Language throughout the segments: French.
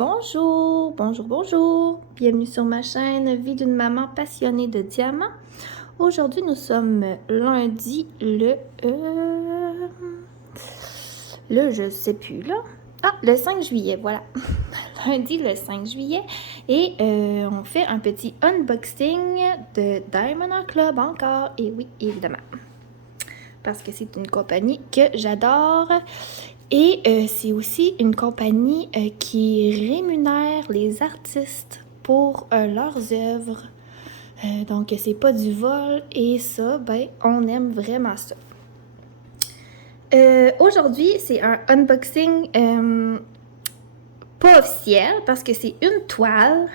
Bonjour, bonjour, bonjour. Bienvenue sur ma chaîne Vie d'une maman passionnée de diamants. Aujourd'hui, nous sommes lundi je sais plus là. Ah, le 5 juillet, voilà. Lundi le 5 juillet. Et on fait un petit unboxing de Diamond Art Club encore. Et oui, évidemment. Parce que c'est une compagnie que j'adore. Et c'est aussi une compagnie qui rémunère les artistes pour leurs œuvres. Donc, c'est pas du vol. Et ça, ben, on aime vraiment ça. Aujourd'hui, c'est un unboxing pas officiel parce que c'est une toile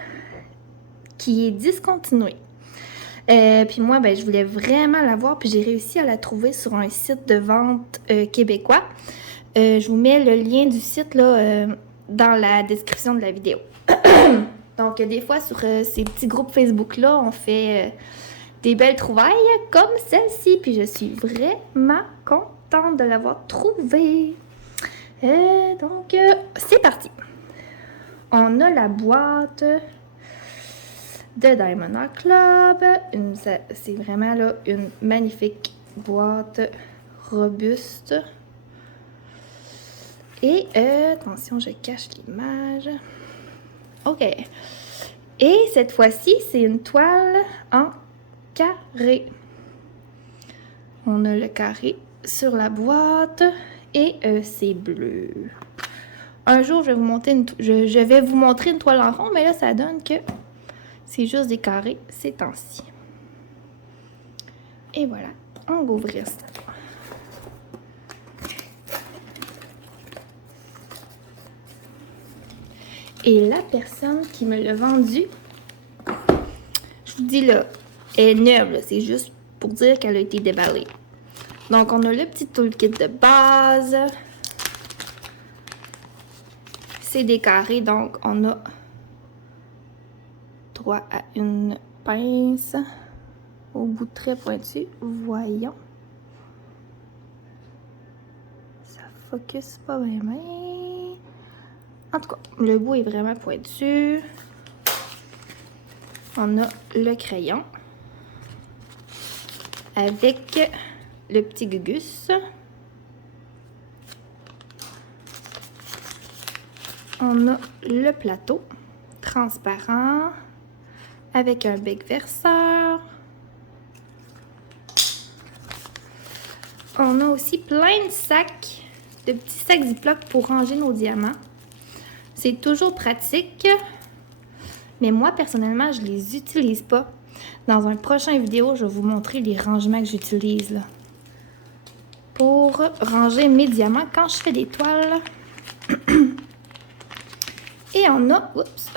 qui est discontinuée. Puis moi, ben, je voulais vraiment la voir, puis j'ai réussi à la trouver sur un site de vente québécois. Je vous mets le lien du site là, dans la description de la vidéo. Donc, des fois, sur ces petits groupes Facebook-là, on fait des belles trouvailles comme celle-ci. Puis, je suis vraiment contente de l'avoir trouvée. Donc, c'est parti. On a la boîte de Diamond Art Club. C'est vraiment là, une magnifique boîte robuste. Et attention, je cache l'image. OK. Et cette fois-ci, c'est une toile en carré. On a le carré sur la boîte et c'est bleu. Un jour, je vais vous montrer une toile en rond, mais là, ça donne que c'est juste des carrés ces temps-ci. Et voilà, on va ouvrir ça. Et la personne qui me l'a vendu, je vous dis là, elle est neuve, c'est juste pour dire qu'elle a été déballée. Donc, on a le petit toolkit de base. C'est des carrés, donc on a droit à une pince au bout très pointu. Voyons. Ça focus pas vraiment. En tout cas, le bout est vraiment pointu. On a le crayon avec le petit gugus. On a le plateau transparent avec un bec verseur. On a aussi plein de sacs, de petits sacs Ziploc pour ranger nos diamants. C'est toujours pratique, mais moi, personnellement, je les utilise pas. Dans un prochain vidéo, je vais vous montrer les rangements que j'utilise là, pour ranger mes diamants quand je fais des toiles. Et on a, oups,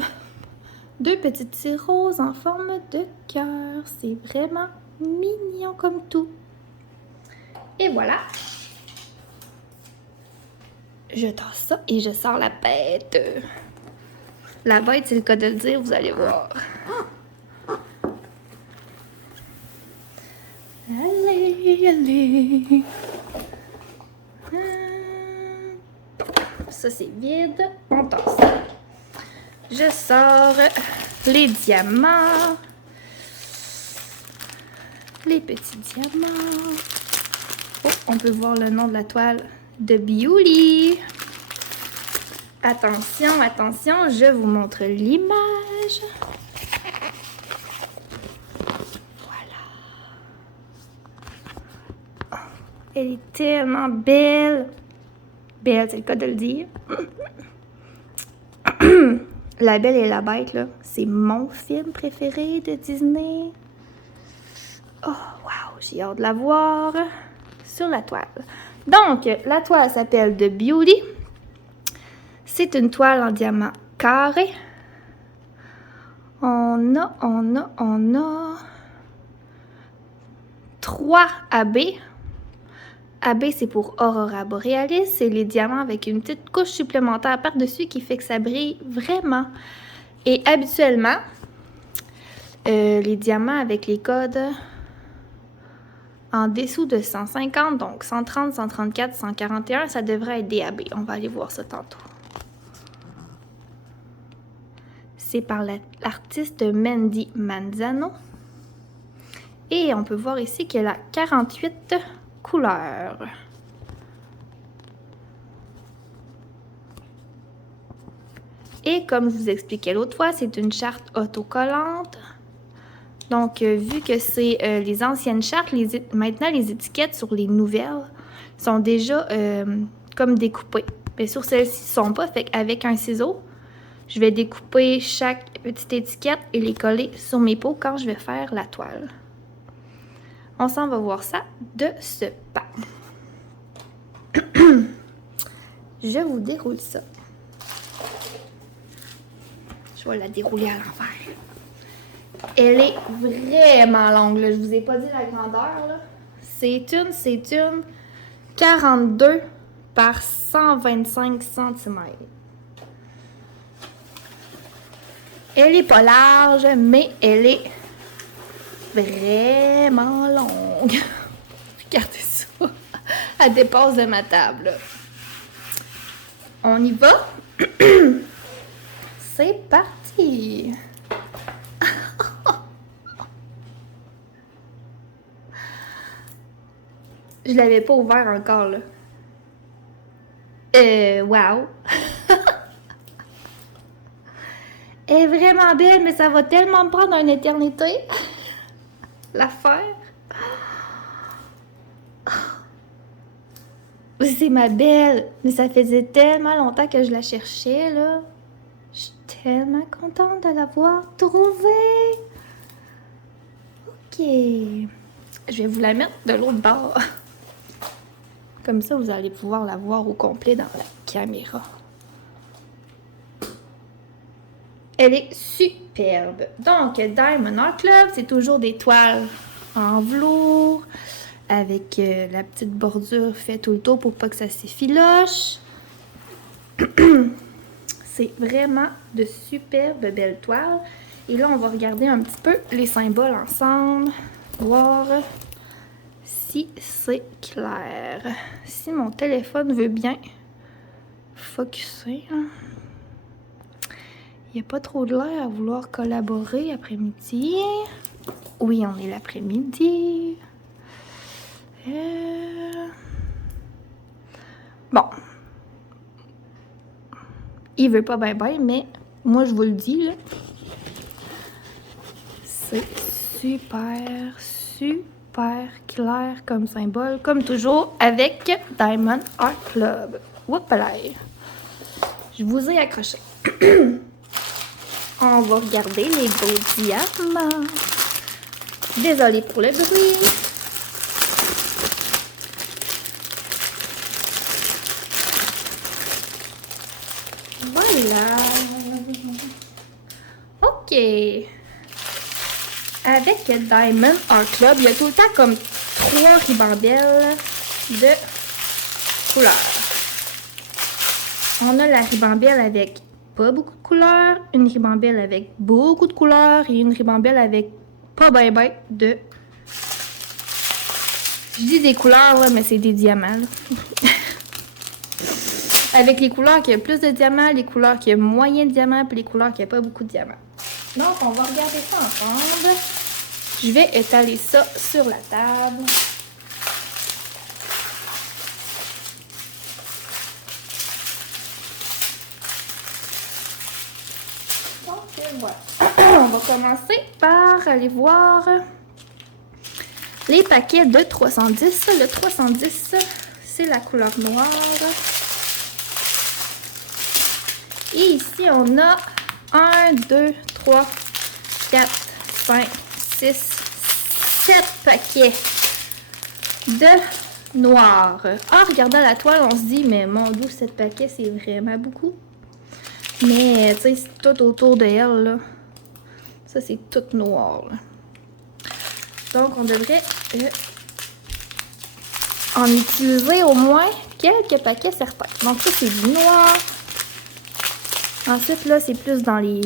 deux petites cires roses en forme de cœur. C'est vraiment mignon comme tout. Et voilà. Je tasse ça et je sors la bête. La bête, c'est le cas de le dire, vous allez voir. Allez, allez. Ça, c'est vide. On tasse. Je sors les diamants. Les petits diamants. Oh, on peut voir le nom de la toile de Beauty. Attention, attention, je vous montre l'image. Voilà. Elle est tellement belle. Belle, c'est le cas de le dire. La Belle et la Bête, là, c'est mon film préféré de Disney. Oh, wow, j'ai hâte de la voir sur la toile. Donc, la toile s'appelle The Beauty. C'est une toile en diamant carré. On a 3 AB. AB, c'est pour Aurora Borealis. C'est les diamants avec une petite couche supplémentaire par-dessus qui fait que ça brille vraiment. Et habituellement, les diamants avec les codes en dessous de 150, donc 130, 134, 141, ça devrait être DAB. On va aller voir ça tantôt. C'est par l'artiste Mandy Manzano. Et on peut voir ici qu'elle a 48 couleurs. Et comme je vous expliquais l'autre fois, c'est une charte autocollante. Donc, vu que c'est les anciennes chartes, maintenant les étiquettes sur les nouvelles sont déjà comme découpées. Mais sur celles-ci, ne sont pas. Fait qu'avec un ciseau, je vais découper chaque petite étiquette et les coller sur mes peaux quand je vais faire la toile. On s'en va voir ça de ce pas. Je vous déroule ça. Je vais la dérouler à l'envers. Elle est vraiment longue, là. Je vous ai pas dit la grandeur, là. C'est une 42 par 125 cm. Elle est pas large, mais elle est vraiment longue. Regardez ça. Elle dépasse de ma table, là. On y va? C'est parti! Je l'avais pas ouvert encore, là. Wow! Elle est vraiment belle, mais ça va tellement me prendre une éternité. La faire. C'est ma belle! Mais ça faisait tellement longtemps que je la cherchais, là. Je suis tellement contente de l'avoir trouvée. Ok. Je vais vous la mettre de l'autre bord. Comme ça, vous allez pouvoir la voir au complet dans la caméra. Elle est superbe. Donc, Diamond Art Club, c'est toujours des toiles en velours avec la petite bordure faite tout le tour pour pas que ça s'effiloche. C'est vraiment de superbes belles toiles. Et là, on va regarder un petit peu les symboles ensemble. Voir si c'est clair. Si mon téléphone veut bien focusser. Hein. Il n'y a pas trop de l'air à vouloir collaborer après-midi. Oui, on est l'après-midi. Bon. Il veut pas bien, mais moi, je vous le dis, là. C'est super, super clair comme symbole, comme toujours, avec Diamond Art Club. Oups là. Je vous ai accroché. On va regarder les beaux diamants. Désolée pour le bruit. Voilà. OK. Avec Diamond Art Club, il y a tout le temps comme 3 ribambelles de couleurs. On a la ribambelle avec pas beaucoup de couleurs, une ribambelle avec beaucoup de couleurs et une ribambelle avec pas ben de... Je dis des couleurs, là, mais c'est des diamants. Avec les couleurs qui ont plus de diamants, les couleurs qui ont moyen de diamants, puis les couleurs qui n'ont pas beaucoup de diamants. Donc, on va regarder ça ensemble. Je vais étaler ça sur la table. Donc, voilà. On va commencer par aller voir les paquets de 310. Le 310, c'est la couleur noire. Et ici, on a 1, 2, 3, 4, 5, 6, 7 paquets de noir. En regardant la toile, on se dit, mais mon Dieu, 7 paquets, c'est vraiment beaucoup. Mais, tu sais, c'est tout autour de elle, là. Ça, c'est tout noir, là. Donc, on devrait en utiliser au moins quelques paquets certains. Donc, ça, c'est du noir. Ensuite, là, c'est plus dans les...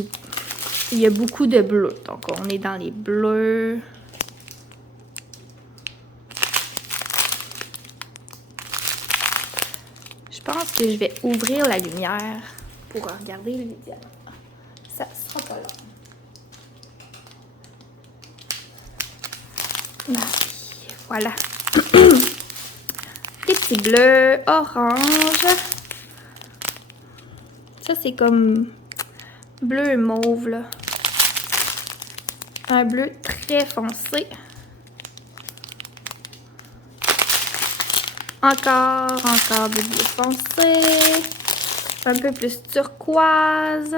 Il y a beaucoup de bleus. Donc, on est dans les bleus. Je pense que je vais ouvrir la lumière pour regarder les diamants. Ça sera pas Voilà. Des petits bleus, orange. Ça, c'est comme bleu et mauve, là. Un bleu très foncé. Encore du bleu foncé. Un peu plus turquoise.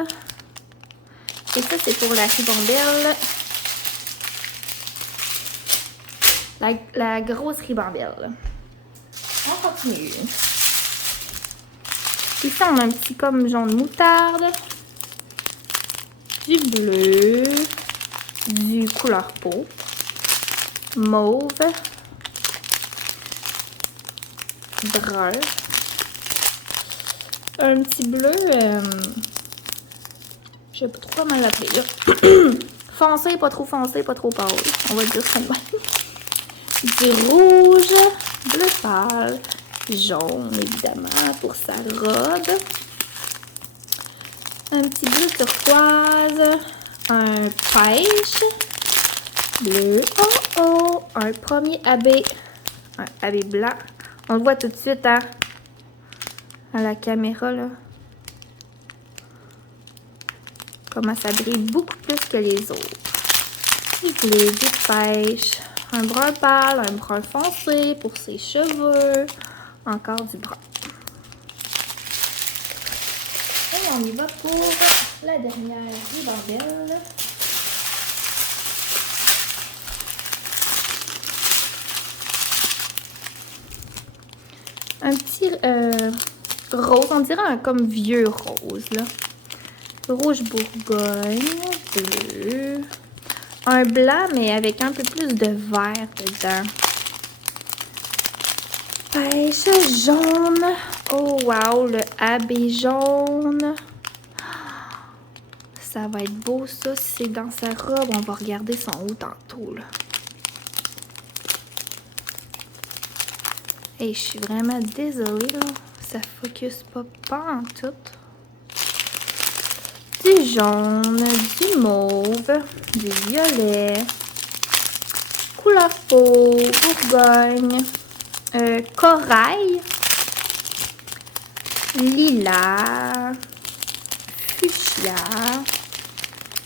Et ça, c'est pour la ribambelle. La grosse ribambelle. On continue. Ici, on a un petit comme jaune moutarde. Du bleu. Du couleur peau. Mauve. Brun. Un petit bleu. Je sais pas trop comment l'appeler là. Foncé, pas trop foncé, pas trop pâle. On va dire ça de même. Du rouge, bleu pâle, jaune évidemment pour sa robe. Un petit bleu turquoise, un pêche, bleu un premier abbé, un abbé blanc. On le voit tout de suite à la caméra là. Comment ça brille beaucoup plus que les autres. Du bleu, du pêche. Un brun pâle, un brun foncé pour ses cheveux. Encore du brun. Et on y va pour la dernière ribambelle. Un petit rose, on dirait un comme vieux rose là. Rouge Bourgogne, bleu. Un blanc, mais avec un peu plus de vert dedans. Pêche jaune. Oh, wow, le abbé jaune. Ça va être beau, ça. Si c'est dans sa robe, on va regarder son haut tantôt, là. Et je suis vraiment désolée, là. Ça focus pas en tout. Du jaune, du mauve, du violet, couleur peau, Bourgogne, corail, lilas, fuchsia,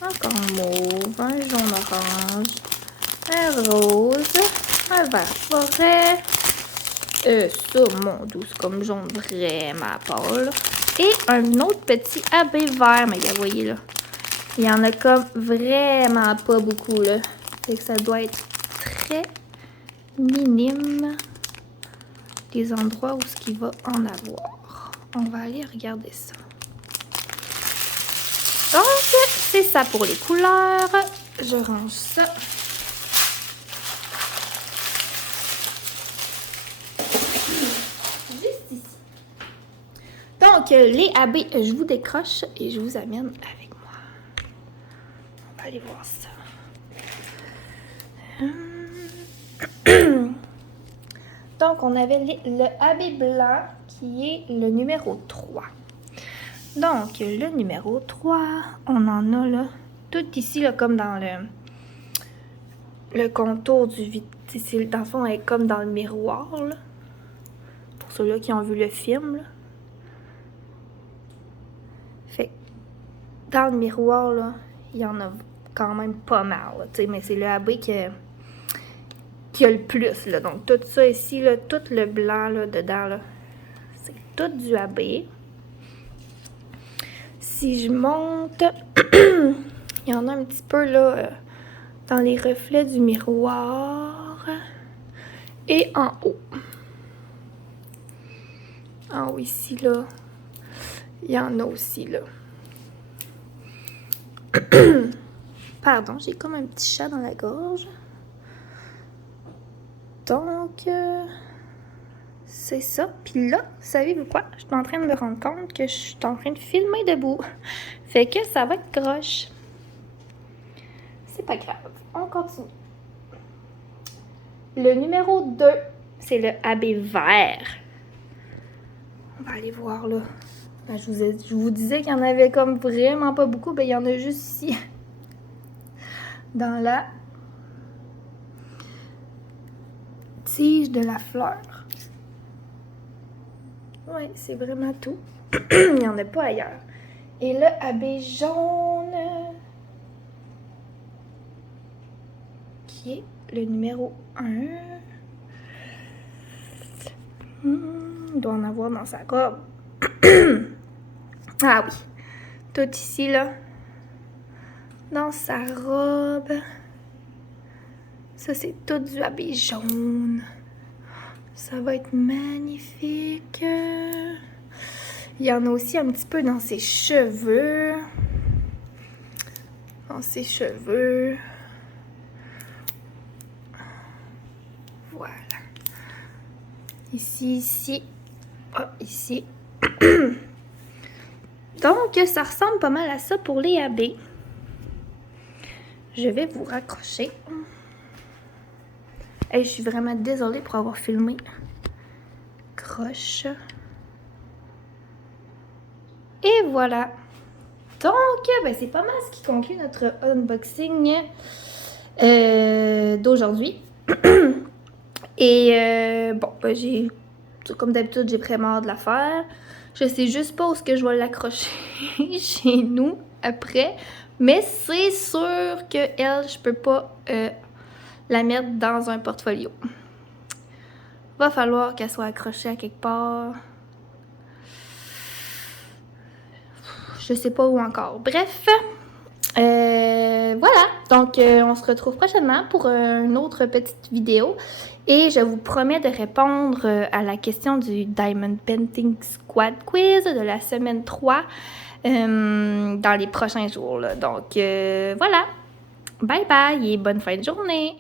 encore mauve, un jaune orange, un rose, un vert forêt, ça, mon doux, c'est comme jaune vraiment pâle. Et un autre petit abbé vert, mais vous voyez là, il y en a comme vraiment pas beaucoup là. Fait que ça doit être très minime les endroits où ce qu'il va en avoir. On va aller regarder ça. Donc, c'est ça pour les couleurs. Je range ça. Donc, les abbés, je vous décroche et je vous amène avec moi. On va aller voir ça. Donc, on avait le abbé blanc qui est le numéro 3. Donc, le numéro 3, on en a là, tout ici, là, comme dans le contour du vide. Dans le fond, elle est comme dans le miroir, là. Pour ceux-là qui ont vu le film, là. Fait dans le miroir, là, il y en a quand même pas mal, là, mais c'est le abbé qui a le plus, là. Donc, tout ça ici, là, tout le blanc, là, dedans, là, c'est tout du abbé. Si je monte, il y en a un petit peu, là, dans les reflets du miroir. Et en haut. En haut, ici, là, il y en a aussi, là. Pardon, j'ai comme un petit chat dans la gorge. Donc, c'est ça. Puis là, savez-vous quoi? Je suis en train de me rendre compte que je suis en train de filmer debout. Fait que ça va être croche. C'est pas grave. On continue. Le numéro 2, c'est le abbé vert. On va aller voir là. Ben, je vous disais qu'il y en avait comme vraiment pas beaucoup. Ben, il y en a juste ici. Dans la tige de la fleur. Ouais, c'est vraiment tout. Il n'y en a pas ailleurs. Et le abbé jaune, qui est le numéro 1. Il doit en avoir dans sa robe. Ah oui. Tout ici, là. Dans sa robe. Ça, c'est tout du habit jaune. Ça va être magnifique. Il y en a aussi un petit peu dans ses cheveux. Dans ses cheveux. Voilà. Ici. Oh, ici. Donc, ça ressemble pas mal à ça pour les abbés. Je vais vous raccrocher. Hey, je suis vraiment désolée pour avoir filmé. Croche. Et voilà. Donc, ben, c'est pas mal ce qui conclut notre unboxing d'aujourd'hui. Et bon, ben, comme d'habitude, j'ai vraiment hâte de la faire. Je sais juste pas où est-ce que je vais l'accrocher chez nous après. Mais c'est sûr que elle, je peux pas la mettre dans un portfolio. Va falloir qu'elle soit accrochée à quelque part. Je sais pas où encore. Bref, voilà. Donc, on se retrouve prochainement pour une autre petite vidéo. Et je vous promets de répondre à la question du Diamond Painting Squad Quiz de la semaine 3 dans les prochains jours, là. Donc, voilà. Bye bye et bonne fin de journée.